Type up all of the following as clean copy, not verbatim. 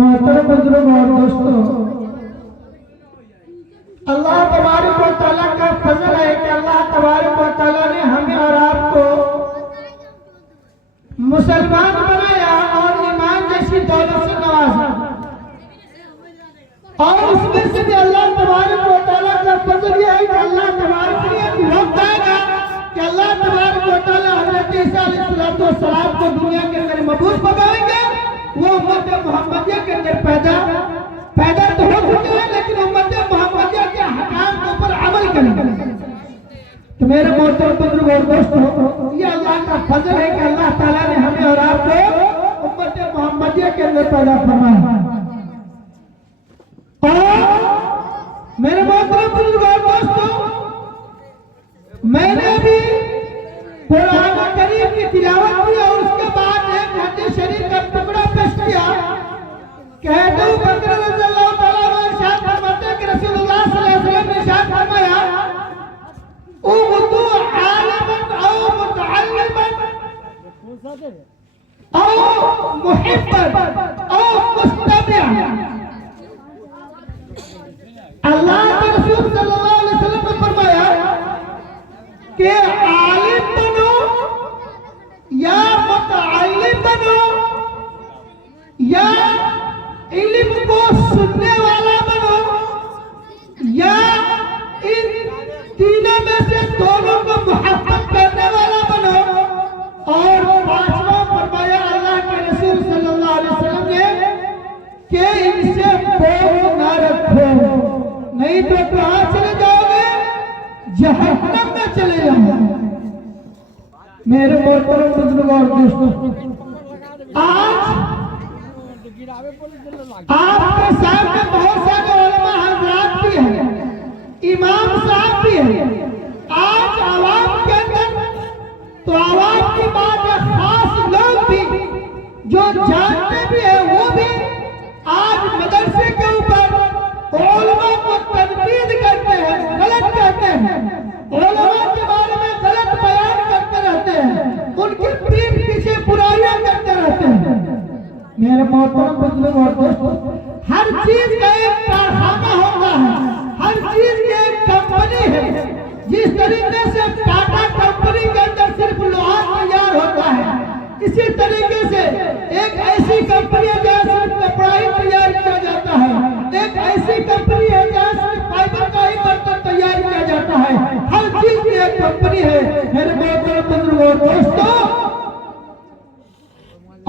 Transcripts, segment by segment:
मोहतरम बुजुर्ग और दोस्तों, अल्लाह तबारक व तआला का फजल है कि अल्लाह तबारक व तआला ने हमें और आपको मुसलमान बनाया और ईमान जैसी दौलत से नवाजा। और उसमें से भी अल्लाह तबारक व तआला का फजल यह है कि अल्लाह तबारक ने एक वक्त आएगा कि अल्लाह तबारक व तआला हज़रत ईसा अलैहिस्सलाम को दुनिया के अंदर मबूस फरमाएंगे। वो उम्मत मोहम्मदिया के अंदर पैदा तो हो चुके हैं, लेकिन उम्मत मोहम्मदिया के हकाम के ऊपर अमल करेंगे। तो मेरे मोहतरम बुजुर्ग और दोस्तों, ये अल्लाह का फजल है कि अल्लाह ताला ने हमें और आपको उम्मत मोहम्मदिया के अंदर पैदा फरमाया। और मेरे मोहतरम बुजुर्ग और दोस्तों, मैंने अभी कुरान करीम की तिलावत की और उसके बाद एक हदीस शरीफ का टुकड़ा पेश किया। कहते हैं बकर रज़ियल्लाहु ताला अन्हु इरशाद फरमाते हैं कि रसूलुल्लाह सल्लल्लाहु अलैहि वसल्लम ने इरशाद फरमाया, उगदू आलिमन औ मुतअल्लिमन औ मुहिब्बन औ मुस्तमिअन। अल्लाह के रसूल सल्लल्लाहु अलैहि वसल्लम ने फरमाया कि आलिम बनो या मुतअल्लिम बनो या इल्म को सुनने वाला बनो या इन तीनों में से दोनों को मोहब्बत करने वाला बनो। और पांचवा फरमाया अल्लाह के रसूल सल्लल्लाहु अलैहि वसल्लम ने कि इनसे बोझ न रखो, नहीं तो कहां चले जाओगे? जहन्नम में चले जाओगे। मेरे मोहतरम बुजुर्ग और दोस्तों, आज आपके सामने बहुत सारे उलमा हज़रात भी हैं, इमाम साहब भी हैं। आज आवाम के अंदर तो आवाम की बात है, खास लोग भी जो जानते भी हैं वो भी आज मदरसे के ऊपर उलमा को तनकीद करते हैं, गलत कहते हैं, उलमा के बारे में गलत बयान करते रहते हैं, उनकी पीठ पीछे बुराइयां करते रहते हैं। मेरे मोहतरम बुजुर्ग और दोस्तों, हर चीज का एक कारखाना होता है, हर चीज की एक कंपनी है। जिस तरीके से टाटा कंपनी के अंदर सिर्फ लोहा तैयार होता है, इसी तरीके से एक ऐसी कंपनी है जहाँ सिर्फ कपड़ा ही तैयार किया जाता है, एक ऐसी कंपनी है जहाँ सिर्फ फाइबर का ही बर्तन तैयार किया जाता है। हर चीज की एक कंपनी है मेरे मोहतरम बुजुर्ग और दोस्तों।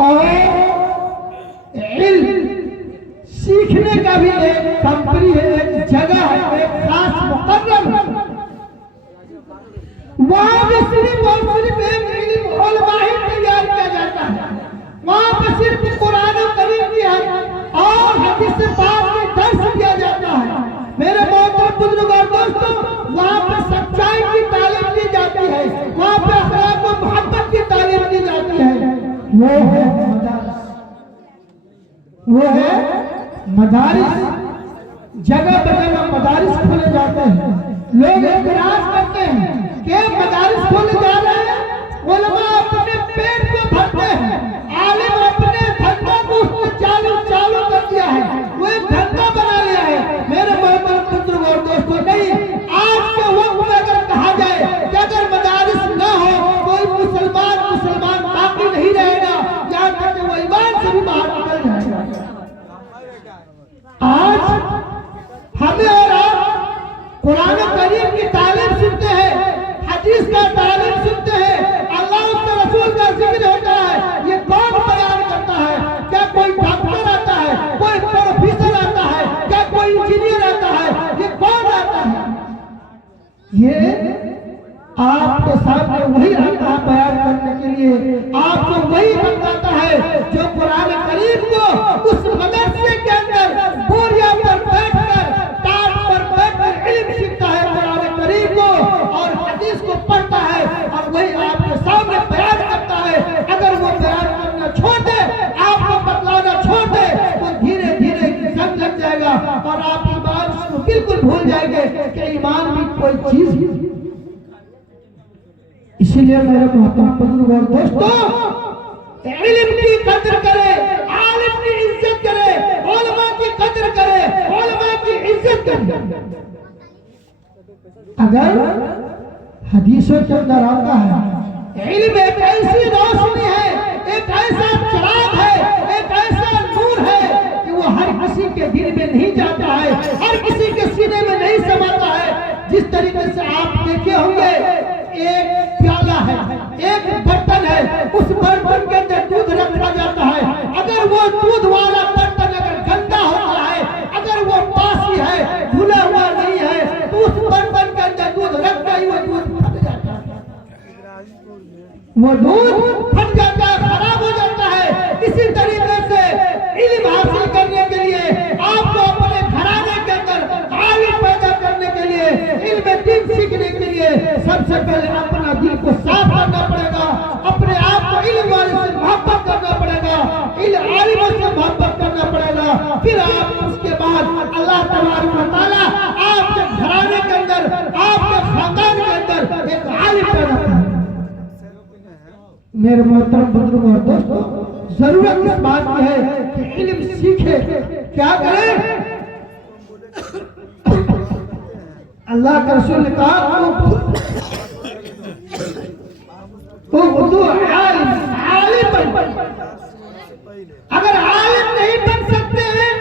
और इल्म सीखने का भी एक कंपनी है, एक जगह है, एक खास मुकर्रम। वहां भी सिर्फ और सिर्फ एक इल्म उलमा ही तैयार किया जाता है। वहां पर सिर्फ कुरान करीम की और हदीस पाक में दर्स किया जाता है। मेरे मोहतरम बुजुर्ग और दोस्तों, वहां पर सच्चाई की तालीम दी जाती है, वहां पर अखलाक व मोहब्बत की तालीम दी जाती है। वो है मदारिस। जगह जगह मदारिस खोले जाते हैं। लोग एतराज करते हैं कि मदारिस खोले जा रहे हैं, उलमा अपने पेट को भरते हैं, आलिम अपने धंधा को चालू कर दिया है, वो एक धंधा बना लिया है। मेरे मोहतरम बुजुर्ग और दोस्तों, नहीं, आज के वक्त में अगर कहा जाए लेकिन आपके सामने वही आता है बयान करने के लिए, आपको वही बताता है जो कुरान करीम को उस मदरसे के अंदर बोरिया पर बैठकर टाट पर बैठकर इल्म सीखता है कुरान करीम को और हदीस को पढ़ता है, और वही आपके सामने बयान करता है। अगर वो बयान करना छोड़ दे, आपको बतलाना छोड़ दे, तो धीरे धीरे जंग लग जाएगा और आप ईमान को बिल्कुल भूल जाएंगे कि ईमान भी कोई चीज। इसीलिए मेरे मोहतरम बुजुर्ग और दोस्तों, इल्म की कदर करें, आलिम की इज्जत करें, उलमा की कदर करें, उलमा की इज्जत करें। अगर हदीसों के अंदर आता है इल्म एक ऐसी रोशनी है, एक ऐसा चिराग है, एक ऐसा नूर है कि वो हर किसी के दिल में नहीं जाता है, हर किसी के सीने में नहीं समाता है। जिस तरीके से आप देखे होंगे, एक प्याला है, एक बर्तन है, उस बर्तन के अंदर दूध रखा जाता है। अगर वो दूध वाला बर्तन अगर गंदा होता है, अगर वो बासी है, धुला हुआ नहीं है, तो उस बर्तन के अंदर दूध रखता ही वो दूध फट जाता है, वो दूध फट जाता है, खराब हो जाता है। इसी तरीके से इल्म हासिल करने के लिए आपको अपने घराने के अंदर आलिम पैदा करने के लिए, इल्म दीन सीखने के लिए सबसे पहले अपना दिल को साफ करना पड़ेगा, अपने आप को इल्म वाले से मोहब्बत करना पड़ेगा, इल्म आलिमों से मोहब्बत करना पड़ेगा। फिर आप उसके बाद अल्लाह तबारक व तआला आपके घराने के अंदर, आपके खानदान के अंदर एक आलिम पैदा करेगा। मेरे मोहतरम बुजुर्ग और दोस्तों, जरूरत इस बात की है कि इल्म सीखे। क्या करें? अल्लाह के रसूल ने कहा, अगर आलिम नहीं बन सकते हैं,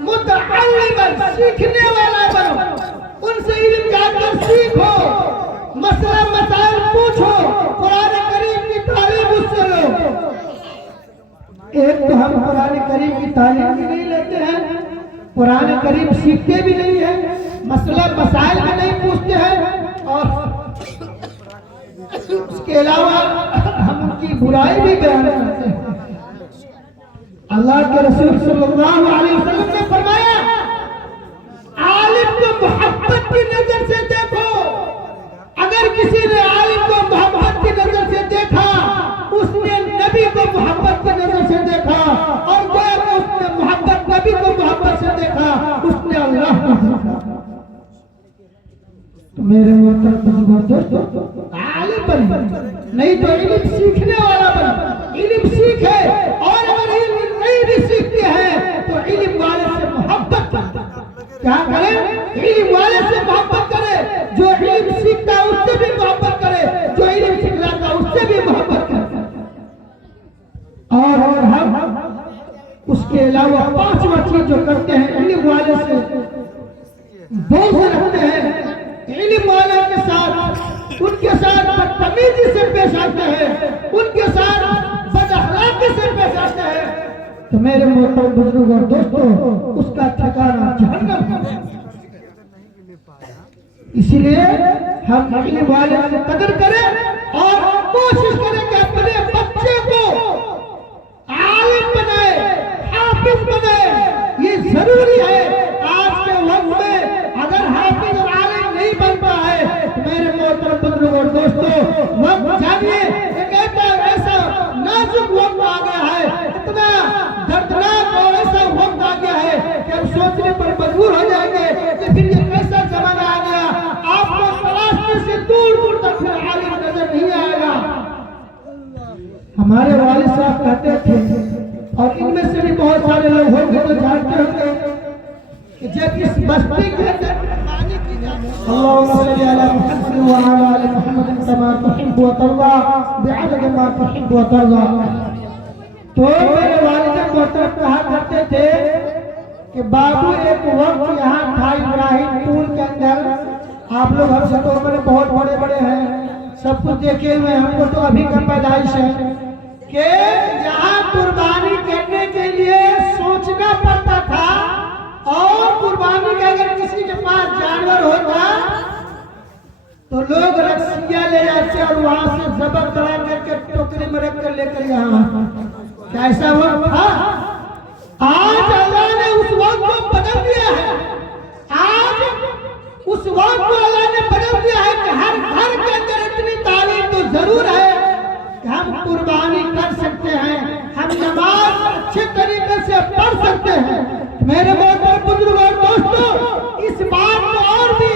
मुतअल्लिमन सीखने वाला बनो, उनसे इल्म जाकर सीखो, मसला मसाइल पूछो, कुरान करीम की तालीम उससे लो। एक तो हम कुरान करीम की तालीम भी नहीं लेते हैं, कुरान करीम सीखते भी नहीं है, मसला मसाइल भी नहीं पूछते हैं, और उसके अलावा हम उनकी बुराई भी बयान करते हैं। अल्लाह के रसूल सल्लल्लाहु अलैहि वसल्लम ने फरमाया, आलिम को मोहब्बत की नजर से देखो। अगर किसी ने आलिम को मोहब्बत की नजर से देखा, उसने नबी को मोहब्बत की नजर से देखा, और गोया कि उसने मोहब्बत नबी को मोहब्बत से देखा, उसने अल्लाह को देखा। तो मेरे मोहतरम दोस्तों, आलिम बने, नहीं तो इल्म सीखने वाला बने। इल्म सीखे, और अगर इल्म नहीं भी सीखते हैं तो इल्म वाले से मोहब्बत करें। क्या करें? इल्म वाले से मोहब्बत करें। जो इल्म सीखता है उससे भी मोहब्बत करे, जो इल्म सिखलाता है उससे भी मोहब्बत करे। और हम उसके अलावा पांचवा चीज जो करते हैं, इल्म वाले से बोझ रखते हैं, इल्म वाले के साथ, उनके साथ बदतमीजी से पेश आते हैं, उनके साथ बदअखलाकी से पेश आते हैं, तो मेरे मोहतरम बुजुर्ग और दोस्तों, उसका ठिकाना जहन्नम है। इसीलिए हम इल्म वाले की कदर करें और कोशिश करें कि अपने बच्चे को आलिम बनाए, हाफिज बनाए। ये जरूरी है। आज के वक्त में अगर हाफिज और आलिम नहीं बनता है, तो मेरे मोहतरम बुजुर्ग और दोस्तों, वक्त जानिए एक ऐसा नाजुक वक्त आ गया है, इतना दर्दनाक और ऐसा वक्त आ गया है कि हम सोचने पर मजबूर हो जाएंगे कि फिर ये कैसा जमाना आ गया। आपको तलाशने से दूर दूर तक फिर आलिम नजर नहीं आएगा। हमारे वालिद साहब कहते थे, और इनमें से भी बहुत सारे लोग होंगे जो जानते होंगे कि जब इस बस्ती के अंदर अल्लाहुम्मा सल्ली अला मुहम्मद व अला आलि मुहम्मद कमा तुहिब्बु व तर्ज़ा बिअदद मा तुहिब्बु व तर्ज़ा। तो मेरे वालिद मोहतरम कहा करते थे कि बाबू एक वक्त यहाँ था इब्राहिमपुर के अंदर। आप लोग हमसे तो उम्र बहुत बड़े बड़े हैं, सब कुछ देखे हुए, हमको तो अभी का पैदाइश है कि यहाँ कुर्बानी करने के लिए सोचना पड़ता था, और कुर्बानी के अगर किसी के पास जानवर होता तो लोग रस्सियां ले जाते और वहां से जबर करा करके टोकरी में रख कर लेकर यहाँ क्या ऐसा वक्त था? आज अल्लाह ने उस वक्त को बदल दिया है। आज उस वक्त को अल्लाह ने बदल दिया है कि हर घर के अंदर इतनी तालीम तो जरूर है कि हम कुर्बानी कर सकते हैं, हम नमाज अच्छे तरीके से पढ़ सकते हैं। मेरे मोहतरम बुजुर्गों और दोस्तों, इस बात को और भी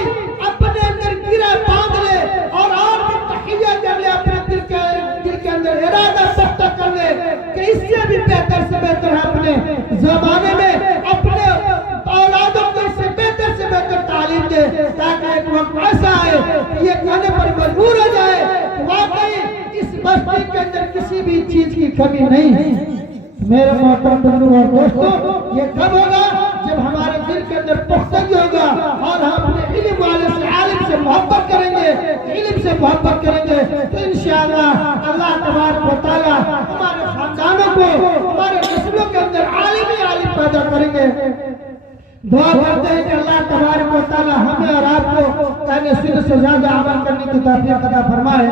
अपने अंदर गिरा बांध ले और भी तहैया कर ले, अपने दिल के अंदर इरादा पक्का कर ले कि इससे भी बेहतर से बेहतर है अपने जमाने में अपने औलादों को इससे बेहतर तालीम दे, ताकि एक वक्त ऐसा आए कि ये कहने पर मजबूर हो जाए वाकई इस बस्ती के अंदर किसी भी चीज की कमी नहीं है। मेरे मोहतरम बुजुर्गों और दोस्तों, ये कब होगा? जब हमारे दिल के अंदर पुख्तगी होगा और हम अपने इल्म वाले से आलिम से मोहब्बत करेंगे, इल्म से मोहब्बत करेंगे तो इंशाअल्लाह अल्लाह तबारक व तआला हमारे खानदानों को, हमारे नस्लों के अंदर आलिम ही आलिम पैदा करेंगे। दुआ करते हैं कि अल्लाह तबारक व तआला हमें और आपको कहने सुनने से ज्यादा अमल करने की तौफीक अता फरमाए।